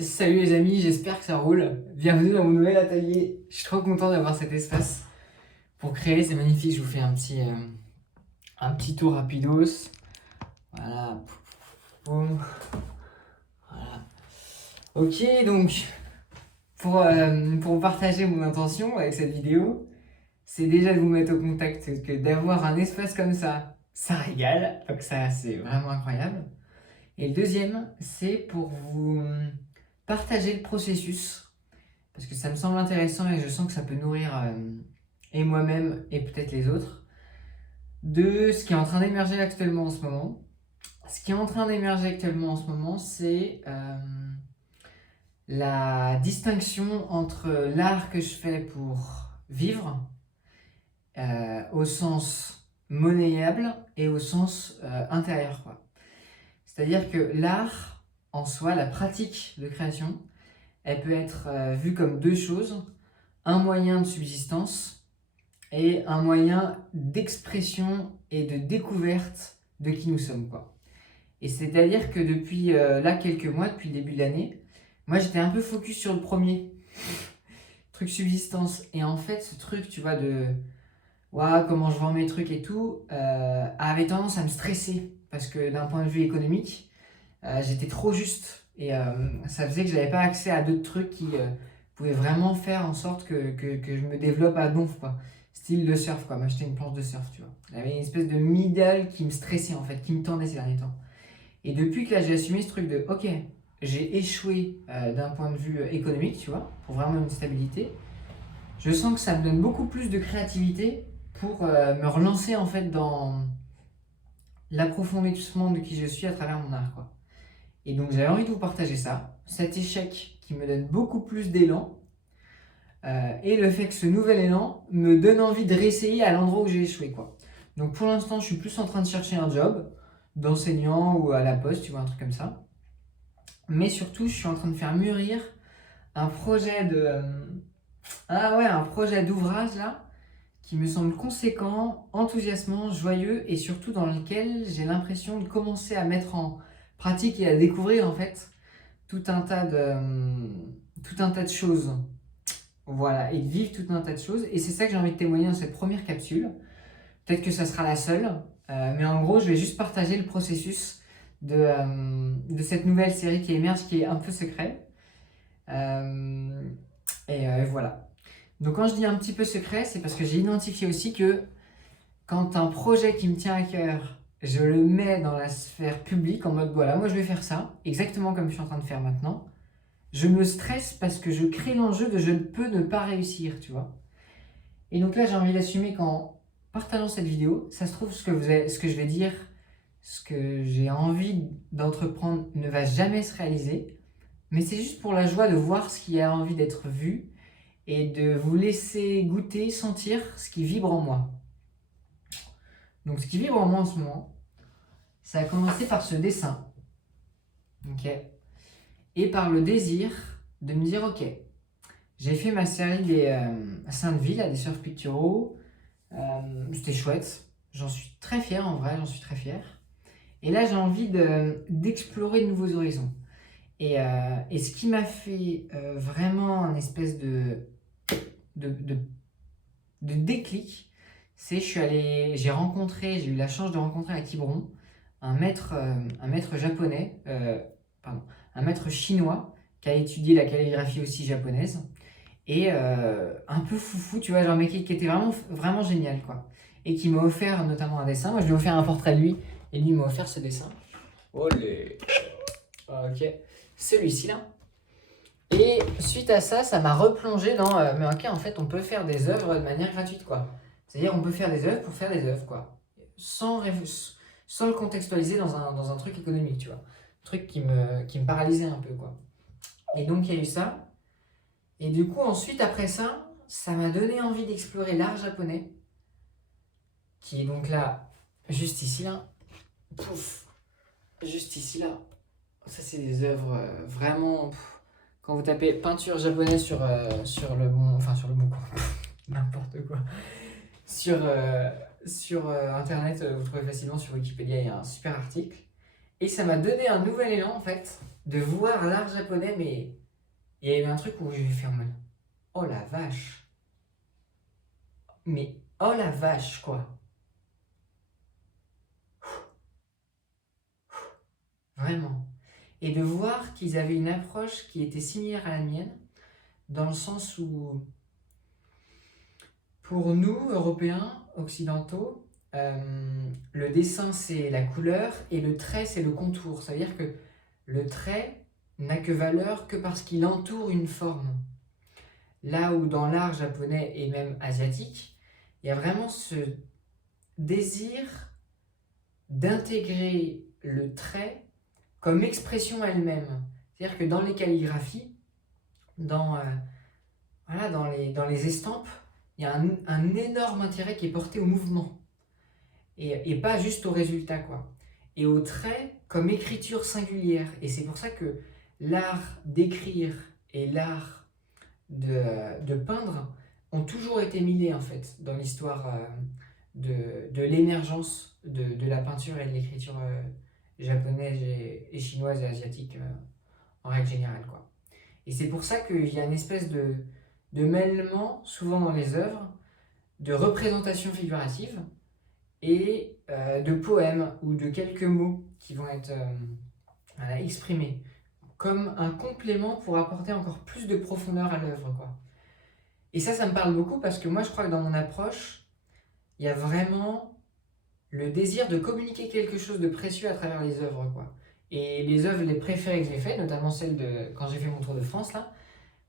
Salut les amis, j'espère que ça roule. Bienvenue dans mon nouvel atelier. Je suis trop content d'avoir cet espace pour créer, c'est magnifique. Je vous fais un petit tour rapidos. Voilà. Boum. Voilà. Ok, donc pour vous partager mon intention avec cette vidéo, c'est déjà de vous mettre au contact que d'avoir un espace comme ça régale. Donc ça, c'est vraiment incroyable. Et le deuxième, c'est pour vous partager le processus. Parce que ça me semble intéressant et je sens que ça peut nourrir et moi-même et peut-être les autres de ce qui est en train d'émerger actuellement en ce moment. Ce qui est en train d'émerger actuellement en ce moment, c'est la distinction entre l'art que je fais pour vivre au sens monnayable et au sens intérieur, quoi. C'est-à-dire que l'art en soi, la pratique de création, elle peut être vue comme deux choses: un moyen de subsistance et un moyen d'expression et de découverte de qui nous sommes, quoi. Et c'est-à-dire que depuis là quelques mois, depuis le début de l'année, moi j'étais un peu focus sur le premier truc subsistance. Et en fait, ce truc, tu vois, de waouh, comment je vends mes trucs et tout, avait tendance à me stresser. Parce que d'un point de vue économique, j'étais trop juste. Et ça faisait que j'avais pas accès à d'autres trucs qui pouvaient vraiment faire en sorte que je me développe à donf, quoi. Style le surf, quoi. M'acheter une planche de surf, tu vois. Il y avait une espèce de middle qui me stressait, en fait, qui me tendait ces derniers temps. Et depuis que là, j'ai assumé ce truc de, ok, j'ai échoué d'un point de vue économique, tu vois, pour vraiment une stabilité, je sens que ça me donne beaucoup plus de créativité pour me relancer, en fait, dans l'approfondissement de qui je suis à travers mon art, quoi. Et donc j'avais envie de vous partager ça, cet échec qui me donne beaucoup plus d'élan, et le fait que ce nouvel élan me donne envie de réessayer à l'endroit où j'ai échoué, quoi. Donc pour l'instant, je suis plus en train de chercher un job d'enseignant ou à la poste, tu vois, un truc comme ça. Mais surtout, je suis en train de faire mûrir un projet un projet d'ouvrage là, qui me semble conséquent, enthousiasmant, joyeux et surtout dans lequel j'ai l'impression de commencer à mettre en pratique et à découvrir en fait tout un tas de choses. Voilà, et de vivre tout un tas de choses. Et c'est ça que j'ai envie de témoigner dans cette première capsule. Peut-être que ça sera la seule, mais en gros, je vais juste partager le processus de cette nouvelle série qui émerge, qui est un peu secret. Voilà. Donc quand je dis un petit peu secret, c'est parce que j'ai identifié aussi que quand un projet qui me tient à cœur, je le mets dans la sphère publique en mode voilà, moi je vais faire ça, exactement comme je suis en train de faire maintenant, je me stresse parce que je crée l'enjeu de je ne peux ne pas réussir, tu vois. Et donc là, j'ai envie d'assumer qu'en partageant cette vidéo, ça se trouve, ce que je vais dire, ce que j'ai envie d'entreprendre ne va jamais se réaliser, mais c'est juste pour la joie de voir ce qui a envie d'être vu et de vous laisser goûter, sentir ce qui vibre en moi. Donc ce qui vibre en moi en ce moment, ça a commencé par ce dessin, ok, et par le désir de me dire ok, j'ai fait ma série des Sainte-Ville, à des surf picturaux. C'était chouette. J'en suis très fier en vrai, j'en suis très fier. Et là, j'ai envie d'explorer de nouveaux horizons. Et ce qui m'a fait vraiment un espèce de, de, de déclic, c'est j'ai eu la chance de rencontrer à Quiberon un maître japonais, pardon, un maître chinois qui a étudié la calligraphie aussi japonaise. Et un peu foufou, tu vois, genre un mec qui était vraiment, vraiment génial, quoi. Et qui m'a offert notamment un dessin. Moi, je lui ai offert un portrait de lui, et lui m'a offert ce dessin. Olé. Ok. Celui-ci, là. Et suite à ça, ça m'a replongé dans mais ok, en fait, on peut faire des œuvres de manière gratuite, quoi. C'est-à-dire, on peut faire des œuvres pour faire des œuvres, quoi. Sans le contextualiser dans un truc économique, tu vois. Un truc qui me paralysait un peu, quoi. Et donc, il y a eu ça. Et du coup, ensuite, après ça, ça m'a donné envie d'explorer l'art japonais, qui est donc là, juste ici, là. Pouf, juste ici, là. Ça, c'est des œuvres vraiment... Quand vous tapez peinture japonaise sur le bon... Enfin, sur le bon coin, n'importe quoi. Sur Internet, vous trouvez facilement sur Wikipédia, il y a un super article. Et ça m'a donné un nouvel élan, en fait, de voir l'art japonais, mais il y a eu un truc où j'ai fait en mode, oh la vache, mais oh la vache, quoi. Vraiment. Et de voir qu'ils avaient une approche qui était similaire à la mienne, dans le sens où, pour nous, Européens, occidentaux, le dessin c'est la couleur et le trait c'est le contour. Ça veut dire que le trait n'a que valeur que parce qu'il entoure une forme. Là où dans l'art japonais et même asiatique, il y a vraiment ce désir d'intégrer le trait comme expression elle-même. C'est-à-dire que dans les calligraphies, voilà, dans les estampes, il y a un énorme intérêt qui est porté au mouvement et pas juste au résultat, quoi. Et au trait comme écriture singulière. Et c'est pour ça que l'art d'écrire et l'art de peindre ont toujours été mêlés, en fait, dans l'histoire de l'émergence de la peinture et de l'écriture japonaise et chinoise et asiatique en règle générale, quoi. Et c'est pour ça qu'il y a une espèce de mêlement, souvent dans les œuvres, de représentations figuratives et de poèmes ou de quelques mots qui vont être exprimés comme un complément pour apporter encore plus de profondeur à l'œuvre, quoi. Et ça me parle beaucoup parce que moi, je crois que dans mon approche, il y a vraiment le désir de communiquer quelque chose de précieux à travers les œuvres, quoi. Et les œuvres les préférées que j'ai faites, notamment celles de quand j'ai fait mon tour de France, là,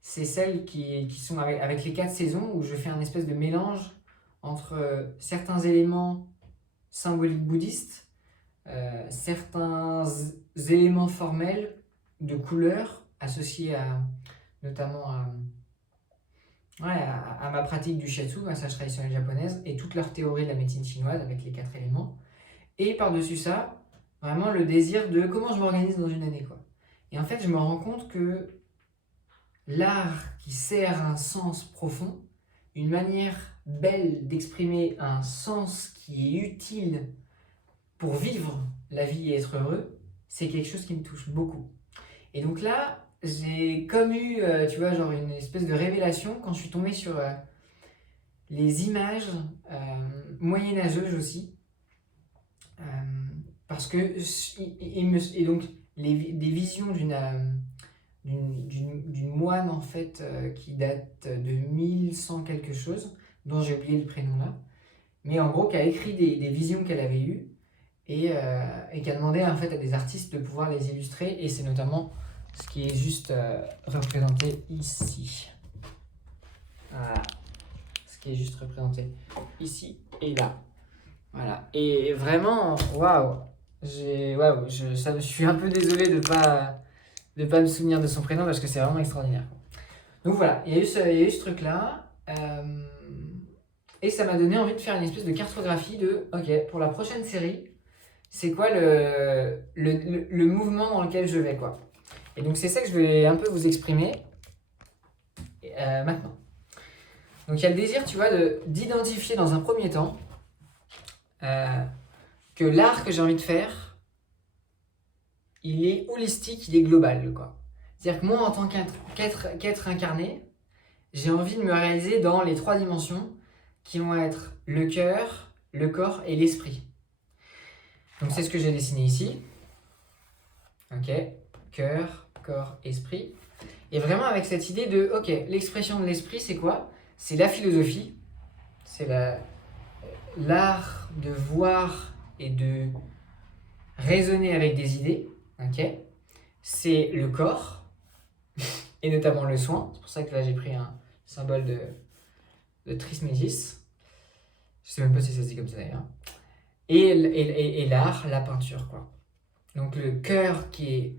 c'est celles qui sont avec les 4 saisons où je fais un espèce de mélange entre certains éléments symboliques bouddhistes, certains éléments formels de couleurs associés notamment à ma pratique du shiatsu, massage traditionnel japonaise, et toute leur théorie de la médecine chinoise avec les 4 éléments. Et par-dessus ça, vraiment le désir de comment je m'organise dans une année, quoi. Et en fait, je me rends compte que l'art qui sert un sens profond, une manière belle d'exprimer un sens qui est utile pour vivre la vie et être heureux, c'est quelque chose qui me touche beaucoup. Et donc là, j'ai comme eu, tu vois, genre une espèce de révélation quand je suis tombé sur les images moyenâgeuses aussi. Parce que, et donc, des visions d'une moine en fait qui date de 1100 quelque chose, dont j'ai oublié le prénom là, mais en gros qui a écrit des visions qu'elle avait eues et qui a demandé en fait à des artistes de pouvoir les illustrer, et c'est notamment ce qui est juste représenté ici. Voilà. Ce qui est juste représenté ici et là. Voilà. Et vraiment, waouh, je suis un peu désolé de pas me souvenir de son prénom parce que c'est vraiment extraordinaire. Donc voilà, il y a eu ce truc-là. Et ça m'a donné envie de faire une espèce de cartographie de, ok, pour la prochaine série, c'est quoi le mouvement dans lequel je vais, quoi. Et donc c'est ça que je vais un peu vous exprimer maintenant. Donc il y a le désir, tu vois, d'identifier dans un premier temps que l'art que j'ai envie de faire, il est holistique, il est global, quoi. C'est-à-dire que moi, en tant qu'être incarné, j'ai envie de me réaliser dans les 3 dimensions qui vont être le cœur, le corps et l'esprit. Donc c'est ce que j'ai dessiné ici. Ok, cœur, corps, esprit. Et vraiment avec cette idée de, ok, l'expression de l'esprit, c'est quoi? C'est la philosophie, c'est l'art de voir et de raisonner avec des idées. Ok, c'est le corps, et notamment le soin. C'est pour ça que là j'ai pris un symbole de Trismégis. Je sais même pas si ça se dit comme ça d'ailleurs. Et l'art, la peinture, quoi. Donc le cœur qui est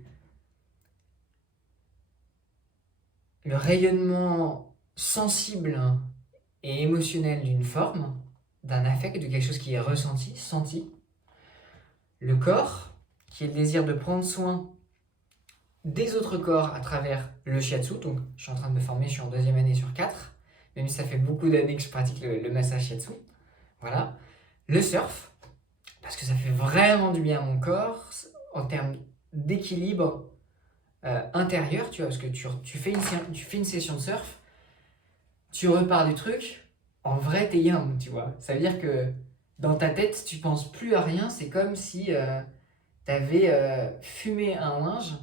le rayonnement sensible et émotionnel d'une forme, d'un affect, de quelque chose qui est ressenti, senti. Le corps, qui est le désir de prendre soin des autres corps à travers le shiatsu. Donc je suis en train de me former, je suis en 2e année sur 4, même si ça fait beaucoup d'années que je pratique le massage shiatsu. Voilà. Le surf, parce que ça fait vraiment du bien à mon corps, en termes d'équilibre, intérieure, tu vois, parce que tu fais une session de surf, tu repars du truc, en vrai, t'es young, tu vois. Ça veut dire que dans ta tête, tu penses plus à rien, c'est comme si t'avais fumé un linge,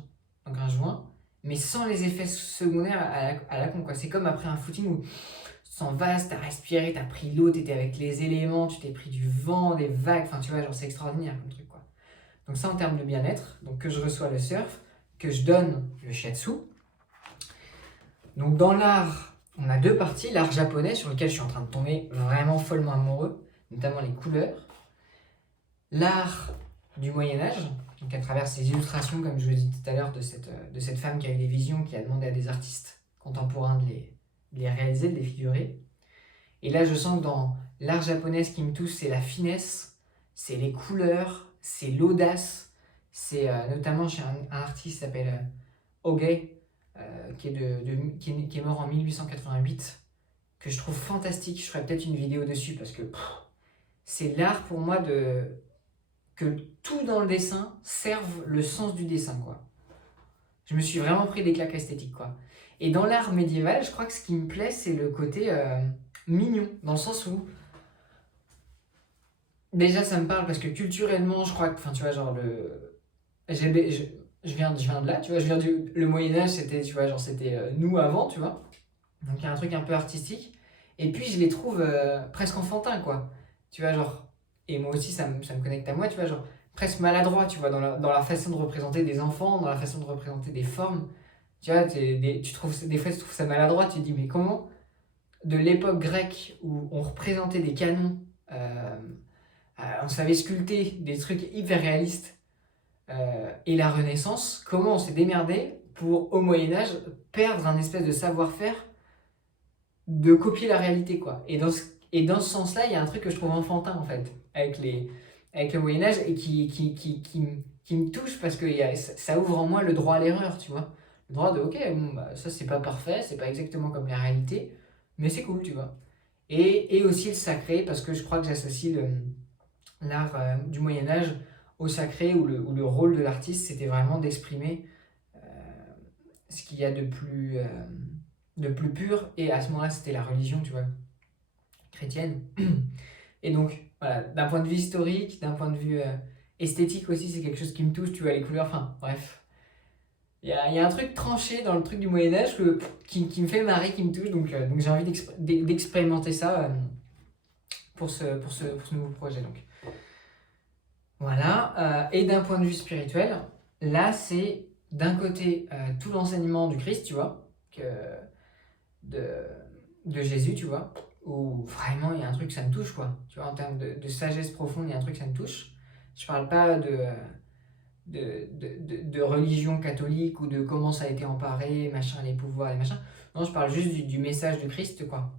donc un joint, mais sans les effets secondaires à la con, quoi. C'est comme après un footing où tu te sens vaste, t'as respiré, t'as pris l'eau, t'étais avec les éléments, tu t'es pris du vent, des vagues, enfin tu vois, genre c'est extraordinaire comme truc, quoi. Donc ça en termes de bien-être, donc que je reçois le surf, que je donne le shiatsu. Donc dans l'art, on a deux parties, l'art japonais sur lequel je suis en train de tomber vraiment follement amoureux, notamment les couleurs. L'art du Moyen-Âge, donc à travers ces illustrations, comme je le disais tout à l'heure, de cette femme qui a eu des visions, qui a demandé à des artistes contemporains de les réaliser, de les figurer. Et là, je sens que dans l'art japonais, ce qui me touche, c'est la finesse, c'est les couleurs, c'est l'audace. C'est notamment chez un artiste qui s'appelle Oge, qui est mort en 1888, que je trouve fantastique. Je ferai peut-être une vidéo dessus parce que c'est l'art pour moi que tout dans le dessin serve le sens du dessin, quoi. Je me suis vraiment pris des claques esthétiques, quoi. Et dans l'art médiéval, je crois que ce qui me plaît, c'est le côté mignon, dans le sens où déjà ça me parle parce que culturellement, je crois que, enfin, tu vois, genre je viens de là, tu vois, le Moyen-Âge, c'était, tu vois, genre c'était nous avant, tu vois. Donc il y a un truc un peu artistique. Et puis je les trouve presque enfantins, quoi. Tu vois, genre, et moi aussi ça me connecte à moi, tu vois, genre, presque maladroit, tu vois, dans la façon de représenter des enfants, dans la façon de représenter des formes. Tu vois, tu trouves, des fois tu trouves ça maladroit, tu te dis, mais comment, de l'époque grecque où on représentait des canons, on savait sculpter des trucs hyper réalistes, et la Renaissance, comment on s'est démerdé pour, au Moyen-Âge, perdre un espèce de savoir-faire de copier la réalité, quoi. Et dans ce sens-là, il y a un truc que je trouve enfantin, en fait, avec le Moyen-Âge et qui me touche parce que ça ouvre en moi le droit à l'erreur, tu vois. Le droit de, ok, bon, bah, ça c'est pas parfait, c'est pas exactement comme la réalité, mais c'est cool, tu vois. Et aussi le sacré, parce que je crois que j'associe l'art du Moyen-Âge au sacré, où le rôle de l'artiste, c'était vraiment d'exprimer euh, ce qu'il y a de plus pur, et à ce moment-là, c'était la religion, tu vois, chrétienne. Et donc, voilà, d'un point de vue historique, d'un point de vue esthétique aussi, c'est quelque chose qui me touche, tu vois, les couleurs, enfin, bref. Il y a un truc tranché dans le truc du Moyen-Âge qui me fait marrer, qui me touche, donc j'ai envie d'expérimenter ça pour ce nouveau projet, donc. Voilà, et d'un point de vue spirituel, là, c'est d'un côté tout l'enseignement du Christ, tu vois, de, de Jésus, tu vois, où vraiment il y a un truc, ça me touche, quoi. Tu vois, en termes de sagesse profonde, il y a un truc, ça me touche. Je parle pas de religion catholique ou de comment ça a été emparé, machin, les pouvoirs, les machins. Non, je parle juste du message de Christ, quoi.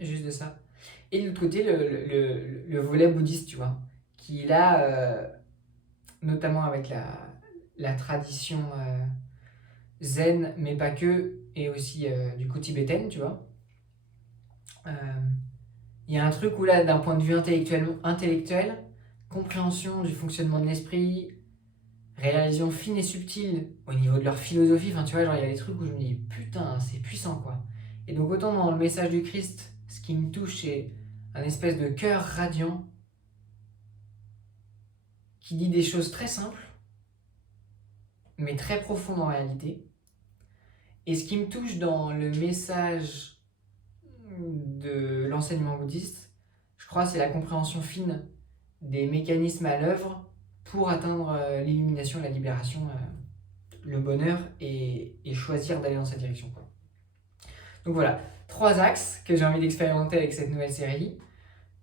Juste de ça. Et de l'autre côté, le volet bouddhiste, tu vois, qui là, notamment avec la tradition zen, mais pas que, et aussi du coup tibétaine, tu vois. Euh, Il y a un truc où là, d'un point de vue intellectuel, compréhension du fonctionnement de l'esprit, réalisation fine et subtile au niveau de leur philosophie, enfin tu vois, genre il y a des trucs où je me dis putain, c'est puissant, quoi. Et donc autant dans le message du Christ, ce qui me touche, c'est un espèce de cœur radiant qui dit des choses très simples, mais très profondes en réalité. Et ce qui me touche dans le message de l'enseignement bouddhiste, je crois, c'est la compréhension fine des mécanismes à l'œuvre pour atteindre l'illumination, la libération, le bonheur et choisir d'aller dans cette direction, quoi. Donc voilà, 3 axes que j'ai envie d'expérimenter avec cette nouvelle série: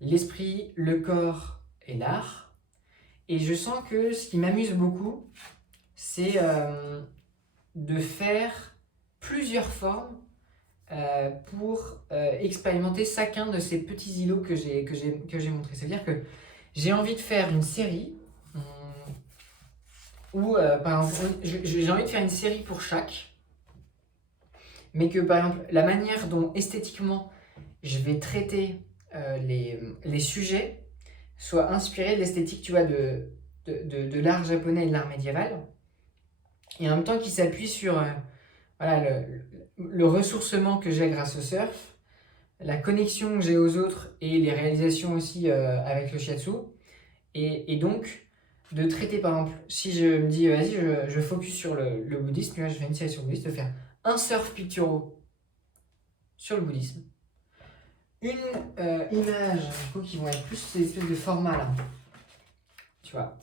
l'esprit, le corps et l'art. Et je sens que ce qui m'amuse beaucoup, c'est de faire plusieurs formes pour expérimenter chacun de ces petits îlots que j'ai montrés. C'est-à-dire que j'ai envie de faire une série où, par exemple, j'ai envie de faire une série pour chaque, mais que, par exemple, la manière dont esthétiquement je vais traiter les sujets soit inspirée de l'esthétique, tu vois, de l'art japonais et de l'art médiéval. et en même temps qui s'appuie sur voilà, le ressourcement que j'ai grâce au surf, la connexion que j'ai aux autres et les réalisations aussi avec le shiatsu. Et donc, de traiter par exemple, si je me dis, vas-y, je focus sur le bouddhisme, là, je fais une série sur le bouddhisme, de faire un surf picturo sur le bouddhisme, une image, du coup, qui vont être plus ces espèces de formats là, tu vois,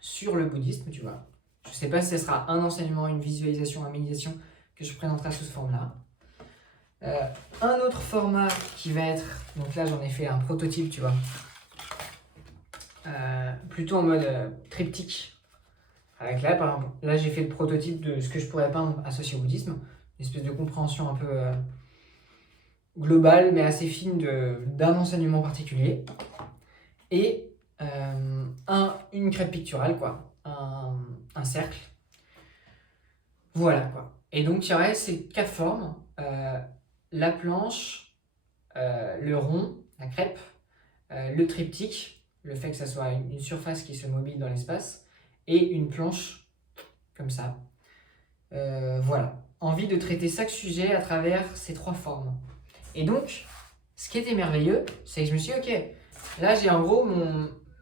sur le bouddhisme, tu vois. Je sais pas si ce sera un enseignement, une visualisation, une méditation que je présenterai sous ce forme-là. Un autre format qui va être, donc là j'en ai fait un prototype, tu vois, plutôt en mode triptyque. Avec là, par exemple, là j'ai fait le prototype de ce que je pourrais peindre associé au bouddhisme, une espèce de compréhension un peu globale mais assez fine d'un enseignement particulier. Et une crêpe picturale, quoi, un cercle. Voilà, quoi. Et donc il y aurait ces 4 formes, la planche, le rond, la crêpe, le triptyque, le fait que ça soit une surface qui se mobile dans l'espace, et une planche, comme ça. Voilà. Envie de traiter chaque sujet à travers ces 3 formes. Et donc, ce qui était merveilleux, c'est que je me suis dit, ok, là j'ai en gros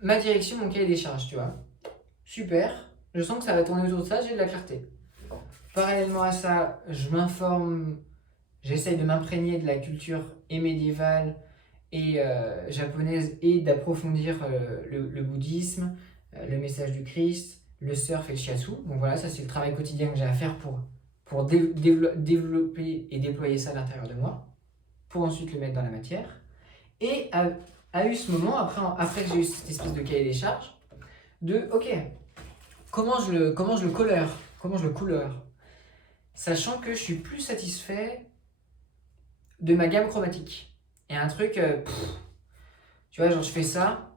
ma direction, mon cahier des charges, tu vois. Super, je sens que ça va tourner autour de ça, j'ai de la clarté. Parallèlement à ça, je m'informe, j'essaye de m'imprégner de la culture et médiévale et japonaise et d'approfondir le bouddhisme, le message du Christ, le surf et le shiatsu. Donc voilà, ça c'est le travail quotidien que j'ai à faire pour développer et déployer ça à l'intérieur de moi, pour ensuite le mettre dans la matière. Et a eu ce moment, après que j'ai eu cette espèce de cahier des charges, de ok, comment je le couleur, sachant que je suis plus satisfait de ma gamme chromatique. Et un truc, tu vois, genre je fais ça,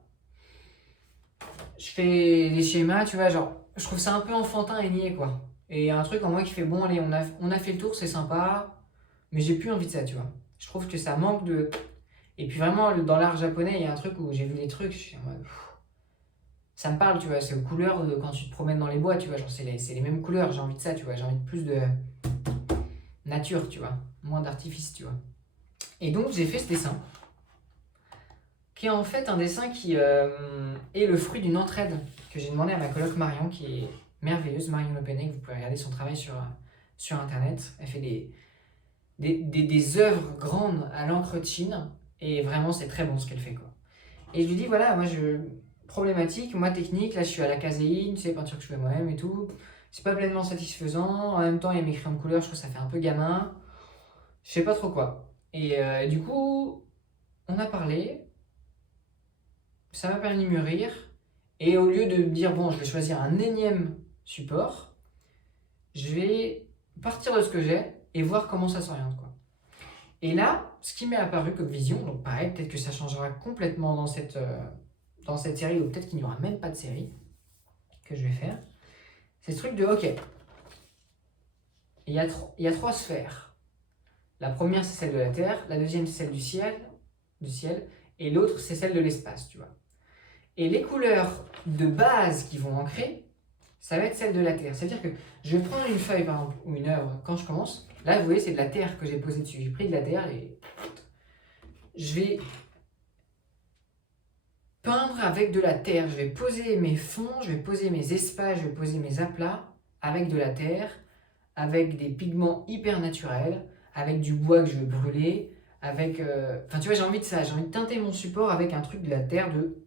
je fais les schémas, tu vois, genre je trouve ça un peu enfantin et niais, quoi. Et un truc en moi qui fait bon, allez, on a fait le tour, c'est sympa, mais j'ai plus envie de ça, tu vois. Je trouve que ça manque de. Et puis vraiment, dans l'art japonais, il y a un truc où j'ai vu des trucs, je suis en mode. Ça me parle, tu vois, c'est aux couleurs de quand tu te promènes dans les bois, tu vois, genre c'est les mêmes couleurs, j'ai envie de ça, tu vois, j'ai envie de plus de nature, tu vois, moins d'artifice, tu vois. Et donc j'ai fait ce dessin, qui est en fait un dessin qui est le fruit d'une entraide que j'ai demandé à ma coloc Marion, qui est merveilleuse, Marion Le Pennec, vous pouvez regarder son travail sur internet. Elle fait des œuvres grandes à l'encre de Chine, et vraiment c'est très bon ce qu'elle fait, quoi. Et je lui dis, voilà, problématique, moi technique, là je suis à la caséine, tu sais, peinture que je fais moi-même et tout. C'est pas pleinement satisfaisant, en même temps il y a mes crayons de couleur, je trouve que ça fait un peu gamin. Je sais pas trop quoi. Et du coup, on a parlé, ça m'a permis de mûrir, et au lieu de me dire, bon, je vais choisir un énième support, je vais partir de ce que j'ai et voir comment ça s'oriente, quoi. Et là, ce qui m'est apparu comme vision, donc pareil, peut-être que ça changera complètement dans cette série, ou peut-être qu'il n'y aura même pas de série que je vais faire, c'est ce truc de, ok, il y a 3 sphères. La première, c'est celle de la Terre, la deuxième, c'est celle du ciel, et l'autre, c'est celle de l'espace, tu vois. Et les couleurs de base qui vont ancrer, ça va être celle de la Terre. C'est-à-dire que je vais prendre une feuille, par exemple, ou une œuvre, quand je commence, là, vous voyez, c'est de la Terre que j'ai posée dessus. J'ai pris de la Terre et je vais peindre avec de la terre. Je vais poser mes fonds, je vais poser mes espaces, je vais poser mes aplats avec de la terre, avec des pigments hyper naturels, avec du bois que je vais brûler, avec... Enfin, tu vois, j'ai envie de ça. J'ai envie de teinter mon support avec un truc de la terre de...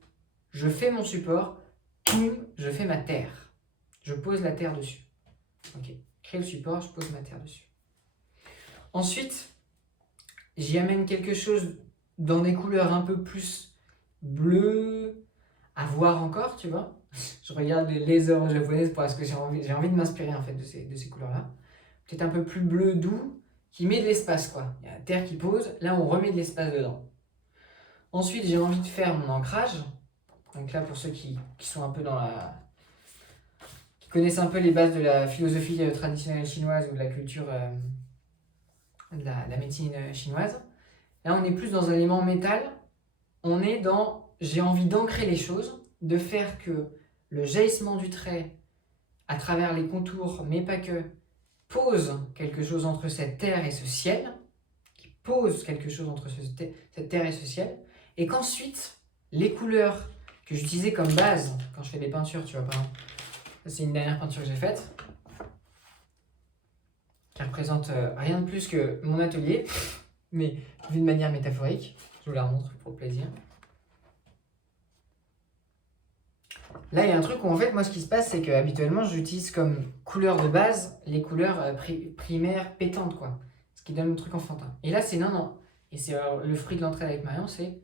Je fais mon support, boum, je fais ma terre. Je pose la terre dessus. Ok, crée le support, je pose ma terre dessus. Ensuite, j'y amène quelque chose dans des couleurs un peu plus bleu, à voir encore, tu vois. Je regarde les œuvres japonaises parce que j'ai envie de m'inspirer en fait de ces couleurs-là. Peut-être un peu plus bleu doux, qui met de l'espace, quoi. Il y a la terre qui pose, là on remet de l'espace dedans. Ensuite, j'ai envie de faire mon ancrage. Donc là, pour ceux qui sont un peu qui connaissent un peu les bases de la philosophie traditionnelle chinoise ou de la culture de la médecine chinoise. Là, on est plus dans un élément métal. On est dans j'ai envie d'ancrer les choses, de faire que le jaillissement du trait à travers les contours, mais pas que, pose quelque chose entre cette terre et ce ciel, qui pose quelque chose entre cette terre et ce ciel, et qu'ensuite, les couleurs que j'utilisais comme base quand je fais des peintures, tu vois, par exemple, c'est une dernière peinture que j'ai faite, qui représente rien de plus que mon atelier, mais vu de manière métaphorique. Je vous la remontre pour le plaisir. Là, il y a un truc où en fait, moi, ce qui se passe, c'est que habituellement, j'utilise comme couleur de base les couleurs primaires pétantes, quoi. Ce qui donne le truc enfantin. Et là, c'est non. Et c'est le fruit de l'entraide avec Marion, c'est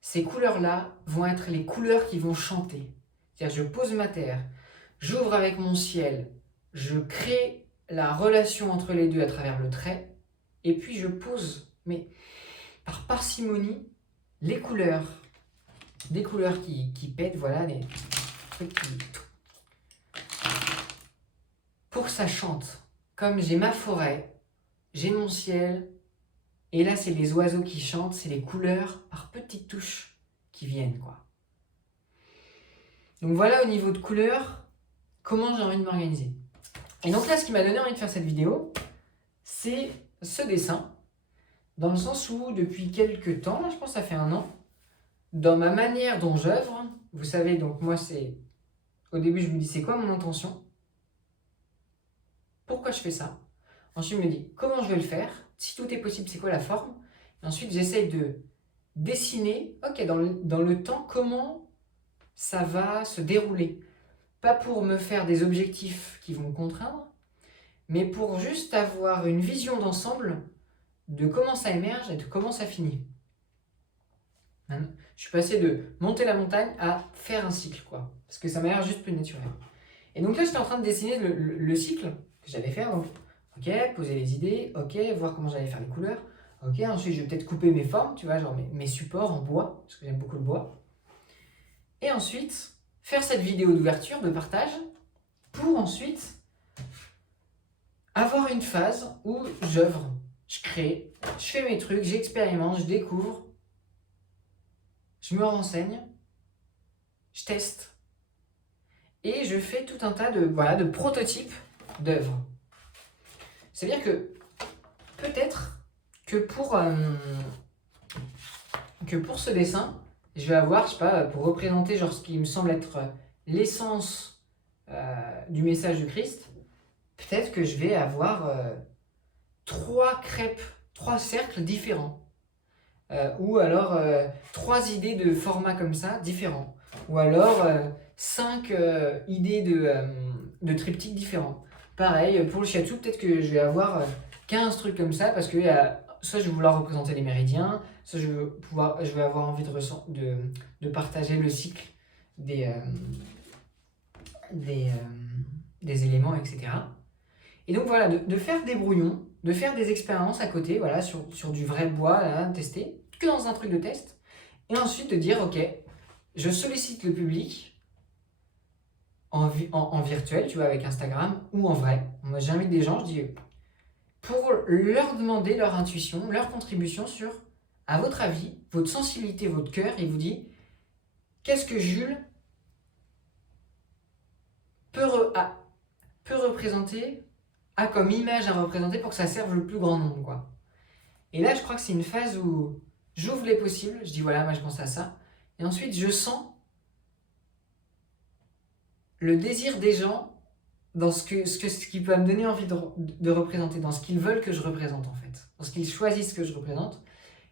ces couleurs-là vont être les couleurs qui vont chanter. C'est-à-dire, je pose ma terre, j'ouvre avec mon ciel, je crée la relation entre les deux à travers le trait, et puis je pose, mais par parcimonie, les couleurs, des couleurs qui pètent, voilà, des trucs qui... Pour que ça chante. Comme j'ai ma forêt, j'ai mon ciel, et là c'est les oiseaux qui chantent, c'est les couleurs par petites touches qui viennent, quoi. Donc voilà au niveau de couleurs, comment j'ai envie de m'organiser. Et donc là, ce qui m'a donné envie de faire cette vidéo, c'est ce dessin, dans le sens où depuis quelques temps, là je pense que ça fait 1 an, dans ma manière dont j'œuvre, vous savez, donc moi c'est, au début je me dis c'est quoi mon intention, pourquoi je fais ça, ensuite je me dis comment je vais le faire, si tout est possible c'est quoi la forme, et ensuite j'essaye de dessiner, ok, dans le temps, comment ça va se dérouler. Pas pour me faire des objectifs qui vont me contraindre, mais pour juste avoir une vision d'ensemble de comment ça émerge et de comment ça finit. Je suis passé de monter la montagne à faire un cycle, quoi. Parce que ça m'a l'air juste plus naturel. Et donc là, j'étais en train de dessiner le cycle que j'allais faire. Donc, ok, poser les idées, ok, voir comment j'allais faire les couleurs. Ok, ensuite, je vais peut-être couper mes formes, tu vois, genre mes supports en bois, parce que j'aime beaucoup le bois. Et ensuite, faire cette vidéo d'ouverture, de partage, pour ensuite avoir une phase où j'œuvre, je crée, je fais mes trucs, j'expérimente, je découvre, je me renseigne, je teste, et je fais tout un tas de prototypes d'œuvres. C'est-à-dire que peut-être que pour ce dessin, je vais avoir, je sais pas, pour représenter genre ce qui me semble être l'essence du message du Christ, peut-être que je vais avoir 3 crêpes, 3 cercles différents. Ou alors 3 idées de format comme ça, différents. Ou alors 5 idées de triptyques différents. Pareil, pour le shiatsu, peut-être que je vais avoir 15 trucs comme ça, parce que soit je vais vouloir représenter les méridiens, soit je vais avoir envie de partager le cycle des éléments, etc. Et donc voilà, de faire des brouillons, de faire des expériences à côté, voilà, sur du vrai bois, là, tester, que dans un truc de test, et ensuite de dire, ok, je sollicite le public en virtuel, tu vois, avec Instagram, ou en vrai. Moi, j'invite des gens, je dis, pour leur demander leur intuition, leur contribution sur, à votre avis, votre sensibilité, votre cœur, et vous dit, qu'est-ce que Jules peut représenter, a comme image à représenter pour que ça serve le plus grand nombre, quoi. Et là, je crois que c'est une phase où j'ouvre les possibles, je dis voilà, moi je pense à ça, et ensuite je sens le désir des gens dans ce qui peut me donner envie de représenter, dans ce qu'ils veulent que je représente en fait, dans ce qu'ils choisissent que je représente.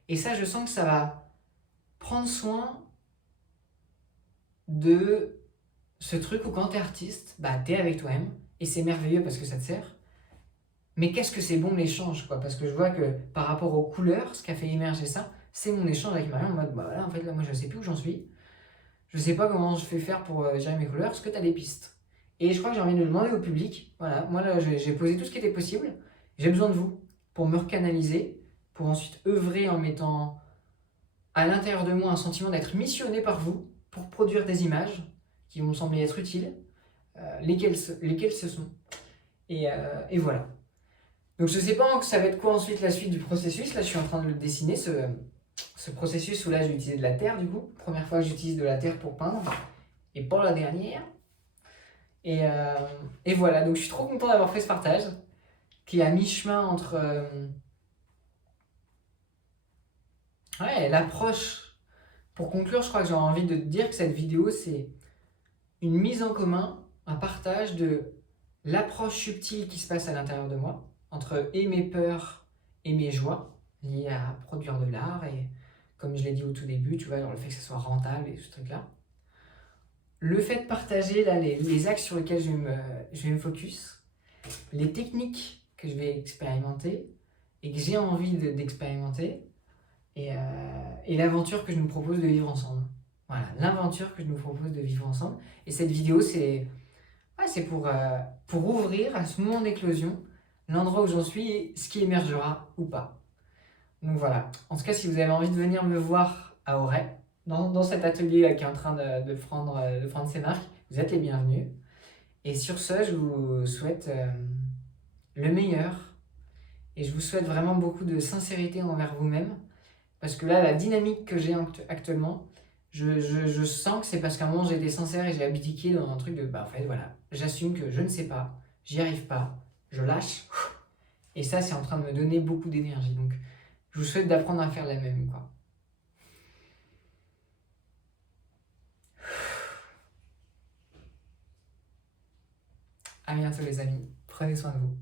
Et ça, je sens que ça va prendre soin de ce truc où quand t'es artiste, bah t'es avec toi-même, et c'est merveilleux parce que ça te sert. Mais qu'est-ce que c'est bon l'échange, quoi, parce que je vois que par rapport aux couleurs, ce qui a fait émerger ça, c'est mon échange avec Marion en mode, bah voilà, en fait là moi je sais plus où j'en suis, je sais pas comment je fais faire pour gérer mes couleurs, est-ce que t'as des pistes? Et je crois que j'ai envie de demander au public, voilà, moi là j'ai posé tout ce qui était possible, j'ai besoin de vous pour me recanaliser, pour ensuite œuvrer en mettant à l'intérieur de moi un sentiment d'être missionné par vous, pour produire des images qui vont me sembler être utiles, lesquelles ce sont, et voilà. Donc je sais pas ça va être quoi ensuite la suite du processus, là je suis en train de le dessiner, ce processus où là je vais utiliser de la terre du coup, première fois que j'utilise de la terre pour peindre, et pas la dernière. Et, euh, et voilà, donc je suis trop content d'avoir fait ce partage, qui est à mi-chemin entre ouais, l'approche. Pour conclure, je crois que j'ai envie de te dire que cette vidéo, c'est une mise en commun, un partage de l'approche subtile qui se passe à l'intérieur de moi, entre et mes peurs et mes joies liées à produire de l'art, et comme je l'ai dit au tout début, tu vois, genre le fait que ce soit rentable et tout ce truc-là. Le fait de partager là, les axes sur lesquels je vais me focus, les techniques que je vais expérimenter et que j'ai envie d'expérimenter, et l'aventure que je nous propose de vivre ensemble. Voilà, l'aventure que je nous propose de vivre ensemble. Et cette vidéo, c'est pour ouvrir à ce moment d'éclosion l'endroit où j'en suis et ce qui émergera ou pas. Donc voilà. En tout cas, si vous avez envie de venir me voir à Auray, dans cet atelier là, qui est en train de prendre ses marques, vous êtes les bienvenus. Et sur ce, je vous souhaite le meilleur. Et je vous souhaite vraiment beaucoup de sincérité envers vous-même. Parce que là, la dynamique que j'ai actuellement, je sens que c'est parce qu'à un moment j'ai été sincère et j'ai abdiqué dans un truc de bah en fait voilà, j'assume que je ne sais pas, j'y arrive pas, je lâche. Et ça, c'est en train de me donner beaucoup d'énergie. Donc, je vous souhaite d'apprendre à faire la même, quoi. À bientôt, les amis. Prenez soin de vous.